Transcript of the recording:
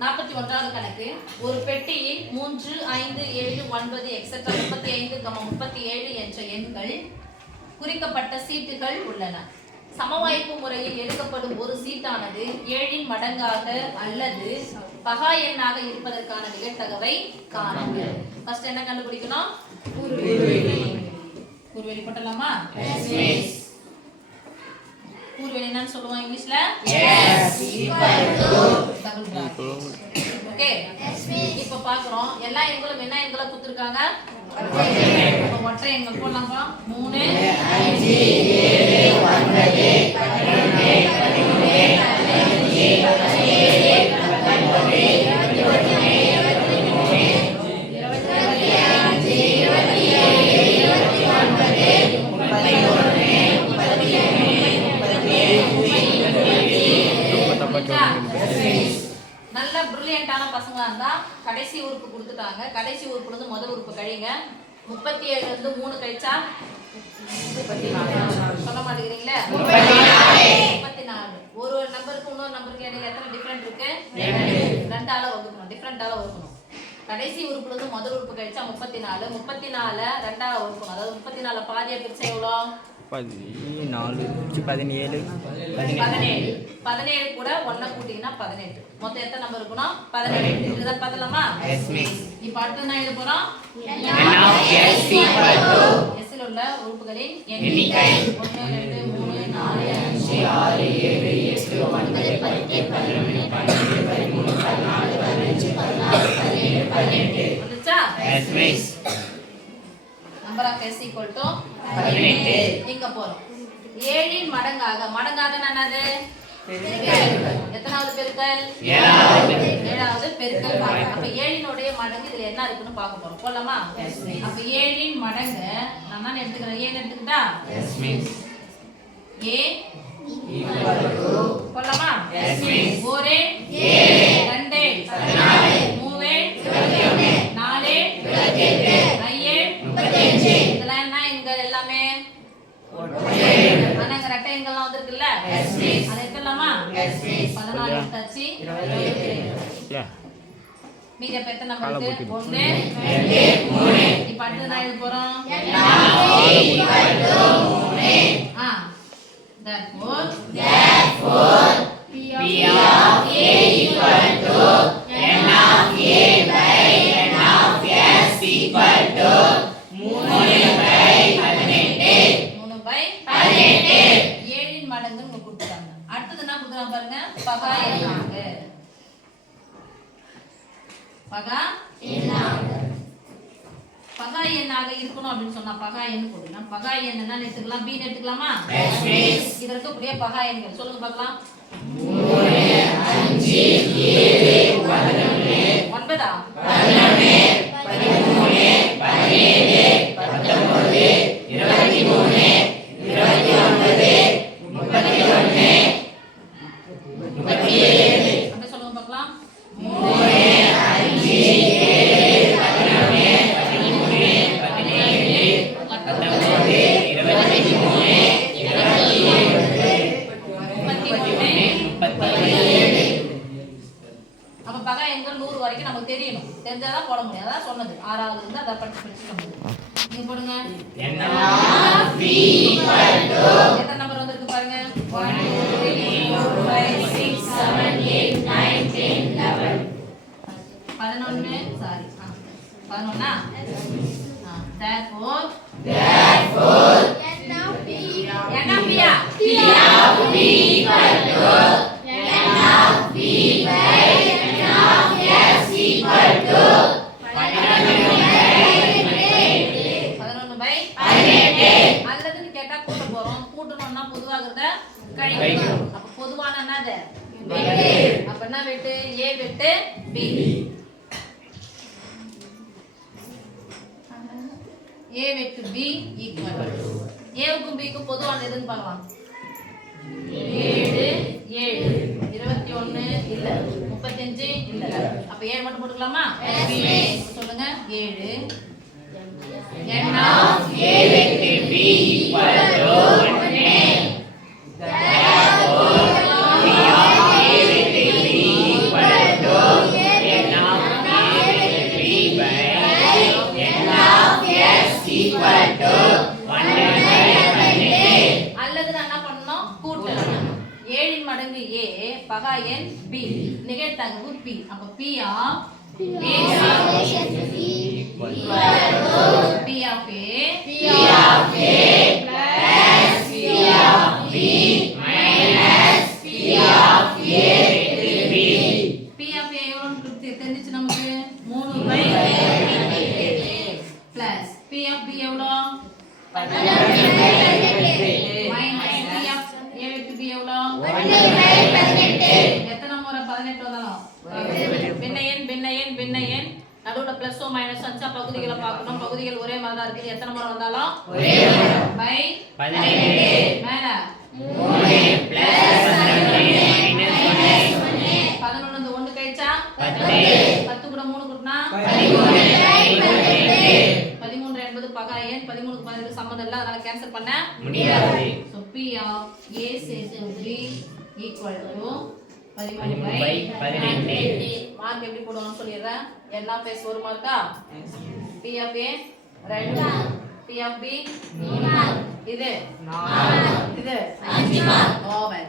41வது கணக்கு. ஒரு பெட்டியில் 3, 5, 7, 9 எக்ஸெட்ரா 35, 37 என்ற எண்கள் குறிக்கப்பட்ட சீட்டுகள் உள்ளன. சமவாய்ப்பு முறையில் எடுக்கப்படும் ஒரு சீட்டானது 7இன் மடங்காக அல்லது பகா எண்ணாக இருப்பதற்கான நிகழ்தகவை காணுங்க. ஃபர்ஸ்ட் என்ன கண்டுபிடிக்கணும்? கூர்வெளி போட்டலாமா? கூர்வெளி என்னன்னு சொல்லுவோம் இங்கிலீஷ்ல? ஓகே, இப்போ பார்க்குறோம் எல்லா எண்களும் என்ன எண்களை கொடுத்துருக்காங்க? ஒற்றை எண்கள் போடலாமா? 3, 5, 7, 9, 11, நல்ல பிரில்லியண்டான பசங்களா இருந்தா கடைசி உறுப்பு கொடுத்துட்டாங்க. கடைசி உறுப்புல இருந்து முதல் உறுப்பு கழிங்க. 37 இருந்து 3 கழிச்சா 34. சொல்ல மாட்டேங்கிறீங்களே? 34. ஒரு நம்பருக்கு இன்னொரு நம்பருக்கு இடையில எத்தனை டிஃபரண்ட் இருக்கு? 2ஆல வகுக்கணும். டிஃபரண்டால வகுக்கணும். கடைசி உறுப்புல இருந்து முதல் உறுப்பு கழிச்சா 34. 34 2ஆல வகுக்கணும். அதாவது 34 பாதியா பிரிச்சா எவ்வளவு? 17 கூட 1 கூட்டினா 18. மொத்தம் எத்தனை நம்பர் இருக்கணும்? 18. இதுதான் பார்த்தலாமா? இப்போ அடுத்து நான் எழுத போறோம். S ல உள்ள உறுப்புகளின் எண்ணிக்கை 1 2 3 4 5 6 7 8 9 10 11 12 13 14 15 16 17 18. வந்துச்சா? Yes miss. Number of S = 18. இங்க போறோம். 7இன் மடங்காக என்னது? எத்தனாவது பெருக்கல்? 7வது பெருக்கல். அப்ப 7இனுடைய மடங்கு இதுல என்ன இருக்குன்னு பார்க்க போறோம். போலாமா? அப்ப 7இன் மடங்கு நான் தான் எடுத்துக்கிறேன். ஏன் எடுத்துக்கிட்டா? Yes miss. A போலாமா? Yes miss. 1 7 2 14 3 21 4 28 35. இதெல்லாம் என்ன எண்கள்? எல்லாமே அனங்க ரெட்டை எண்கள்லாம் வந்திருக்குல்ல? Yes miss. அதை எடுத்துலாமா? Yes miss. 14 எடுத்தாச்சு. 22. மீதி அப்ப எத்தனை நம்பர் இருக்கு? 1 2 3. இப்போ அடுத்து நான் எழுத போறோம். therefore P of A equal to N of A by N of S equal to 3/18. 7இன் மடங்கு உங்களுக்கு கொடுத்துட்டாங்க. அடுத்தது என்ன கொடுக்குறாங்க பாருங்க. பகா எண்ணாக. பகா எண்ணாக இருக்கணும் அப்படின்னு சொன்னா பகா எண் போடலாம். பகா எண் என்ன எடுத்துக்கலாம்? B எடுத்துக்கலாமா? Yes miss. இது இருக்கக்கூடிய பகா எண்கள் சொல்லுங்க பார்க்கலாம். 3 5 7 11 9 11 13 17 19 23 29 31 37. அப்படி சொல்லுங்க பார்க்கலாம். 3 5 7 11 அப்ப பகா எண்கள் 100 வரைக்கும் நமக்கு தெரியணும். தெரிஞ்சாதான் போட முடியும். அதான் சொன்னது. 6வது இருந்து அதை படிச்சு நீங்க போடுங்க. எத்தனை நம்பர் வந்திருக்கு பாருங்க. 1 2 3 4 5 6 7 8 9 10 11 11. Sorry 11. therefore N of B equal to N of B by N of S equal to 11/18. அல்லதுன்னு கேட்டா கூட்ட போறோம். கூட்டணும்னா பொதுவாகிறத கழிக்கணும். அப்ப பொதுவான என்னது? வெட்டு. அப்ப என்ன வெட்டு? A வெட்டு B. A வெட்டு B equal to Aவுக்கும் Bக்கும் பொதுவான எதுன்னு பார்க்கலாம். 7 7 21 இல்ல 35 இல்ல. அப்ப 7 மட்டும் போட்டுக்கலாமா? சொல்லுங்க. 7 N of A வெட்டு B equal to 1. Therefore P of A வெட்டு B equal to அல்லது நான் என்ன பண்ணணும் கூட்டணும் 7 மடங்கு a பகா எண் b நிகழ்தகவு p அப்ப p of a p of a plus p of b minus p of a p of a எவ்வளவு தெரிஞ்சிச்சு நமக்கு 3/18 plus p of b எவ்வளவு 18 minus p of a with b எவ்வளவு 1/18 எத்தனை முறை 18 வந்தாலும் பின்ன எண் நடுவுல பிளஸ் ஓ மைனஸ் அஞ்சா பகுதிகளை பார்க்கணும் பகுதிகள் ஒரே மாதிரி தான் இருக்கு எத்தனை முறை வந்தாலும் ஒரே பை 18 மேல 3 பிளஸ் 11 இந்த 1 கழிச்சா 10 கூட 3 கூட்டினா 13 என்பது பகா எண் 13 க்கு 12 சம்பந்தம் இல்ல அதனால கேன்சல் பண்ண முடியாது சோ p of a சேர்த்து b equal to 13/18 மார்க் எப்படி போடுவாங்க சொல்லிறேன் n of s ஒரு மார்க்கா p of a 2 mark p of b 3 mark இது 4 இது 5 மார்க் ஓவர்